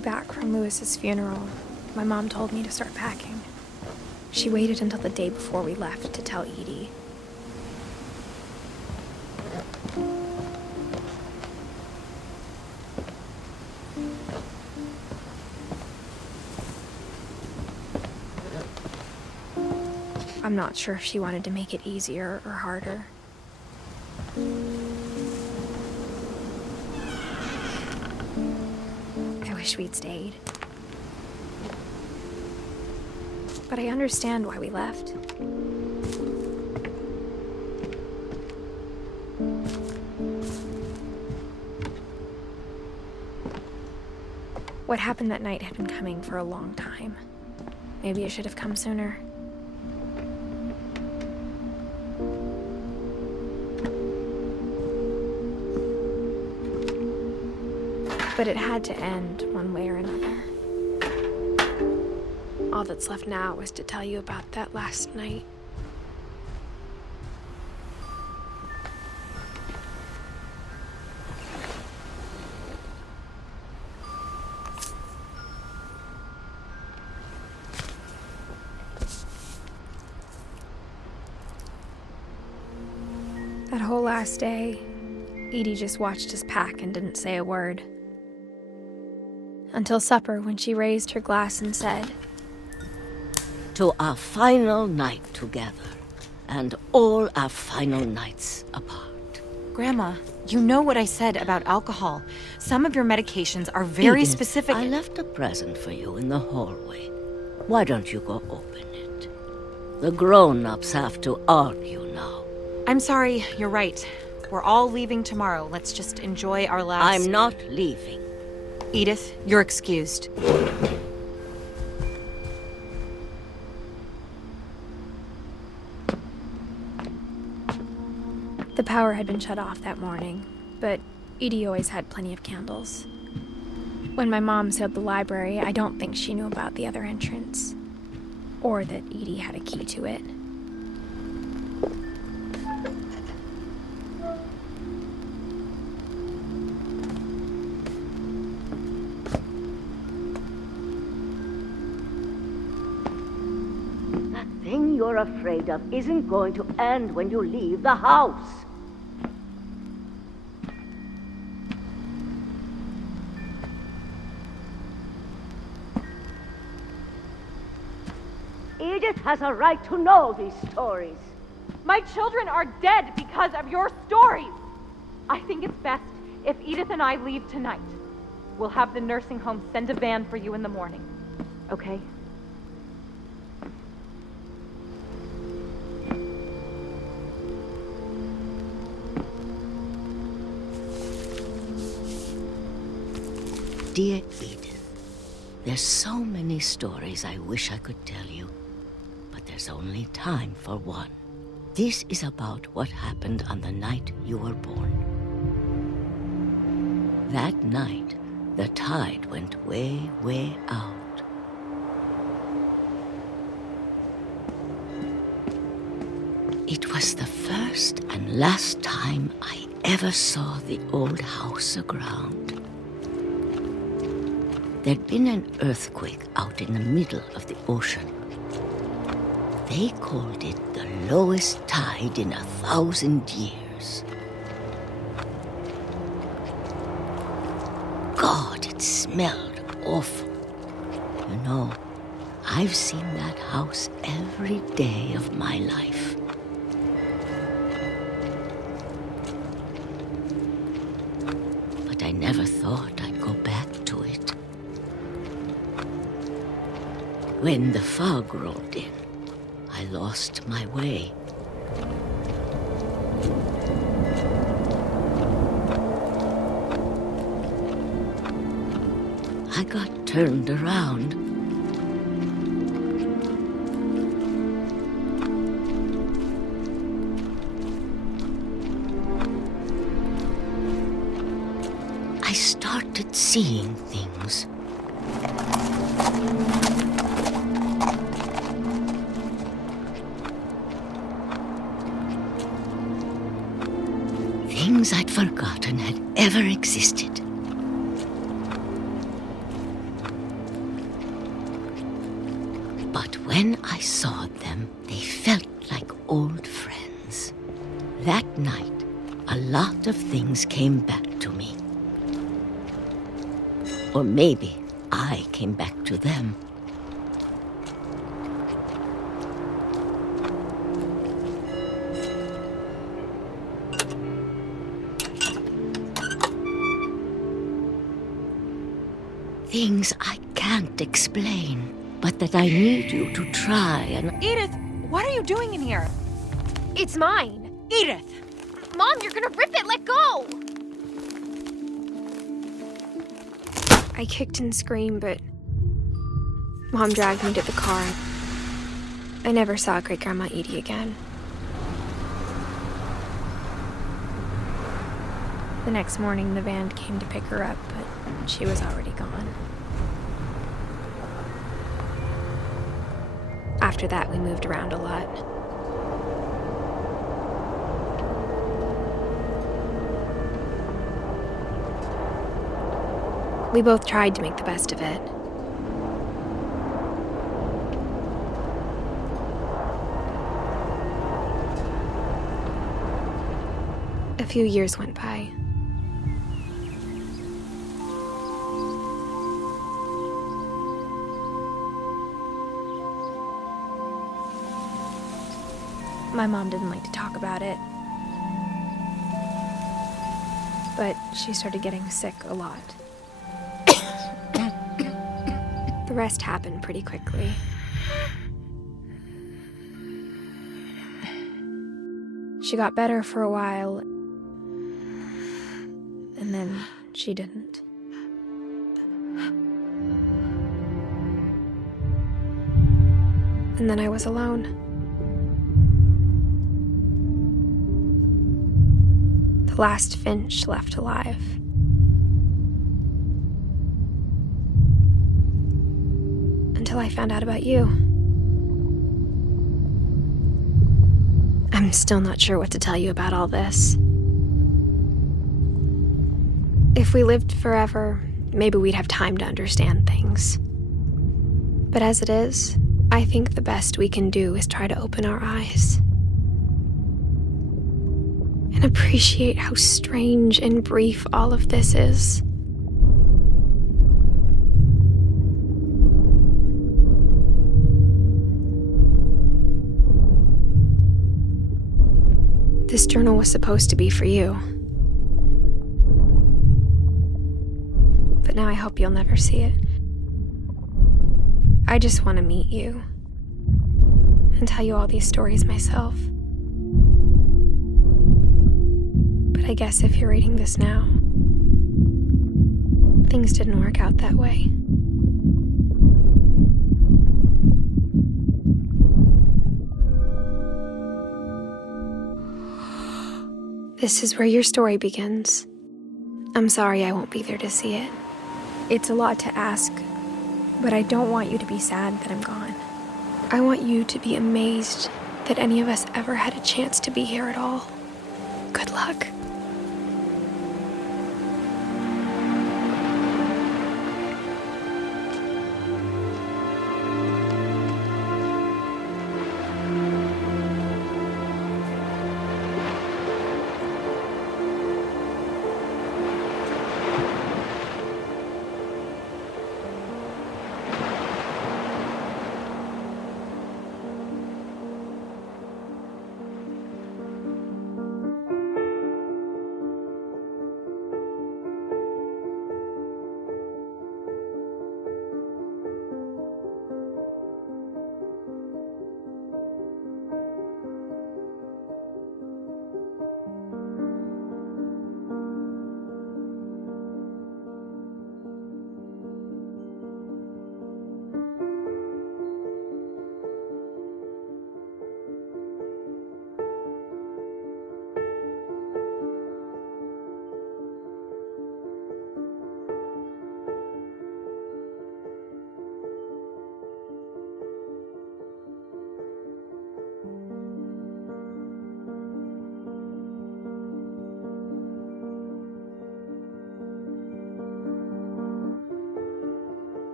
way back from Lewis's funeral, my mom told me to start packing. She waited until the day before we left to tell Edie. I'm not sure if she wanted to make it easier or harder. I wish we'd stayed. But I understand why we left. What happened that night had been coming for a long time. Maybe it should have come sooner. But it had to end one way or another. All that's left now is to tell you about that last night. That whole last day, Edie just watched us pack and didn't say a word. Until supper, when she raised her glass and said, "To our final night together, and all our final nights apart." Grandma, you know what I said about alcohol. Some of your medications are very Edith, specific. I left a present for you in the hallway. Why don't you go open it? The grown-ups have to argue now. I'm sorry, you're right. We're all leaving tomorrow. Let's just enjoy our last... I'm not leaving. Edith, you're excused. The power had been shut off that morning, but Edie always had plenty of candles. When my mom sealed the library, I don't think she knew about the other entrance, or that Edie had a key to it. That thing you're afraid of isn't going to end when you leave the house. Edith has a right to know these stories. My children are dead because of your stories. I think it's best if Edith and I leave tonight. We'll have the nursing home send a van for you in the morning. Okay? Dear Edith, there's so many stories I wish I could tell you, but there's only time for one. This is about what happened on the night you were born. That night, the tide went way, way out. It was the first and last time I ever saw the old house aground. There'd been an earthquake out in the middle of the ocean. They called it the lowest tide in 1,000 years. God, it smelled awful. You know, I've seen that house every day of my life. But I never thought I'd go back to it. When the fog rolled in, I lost my way. I got turned around. I started seeing things. Things I'd forgotten had ever existed. But when I saw them, they felt like old friends. That night, a lot of things came back to me. Or maybe I came back to them. Things I can't explain, but that I need you to try and... Edith, what are you doing in here? It's mine. Edith! Mom, you're gonna rip it! Let go! I kicked and screamed, but Mom dragged me to the car. I never saw Great-Grandma Edie again. The next morning, the van came to pick her up, but she was already gone. After that, we moved around a lot. We both tried to make the best of it. A few years went by. My mom didn't like to talk about it, but she started getting sick a lot. The rest happened pretty quickly. She got better for a while, and then she didn't. And then I was alone. The last Finch left alive. Until I found out about you. I'm still not sure what to tell you about all this. If we lived forever, maybe we'd have time to understand things. But as it is, I think the best we can do is try to open our eyes. And appreciate how strange and brief all of this is. This journal was supposed to be for you. But now I hope you'll never see it. I just want to meet you and tell you all these stories myself. But I guess if you're reading this now, things didn't work out that way. This is where your story begins. I'm sorry I won't be there to see it. It's a lot to ask, but I don't want you to be sad that I'm gone. I want you to be amazed that any of us ever had a chance to be here at all. Good luck.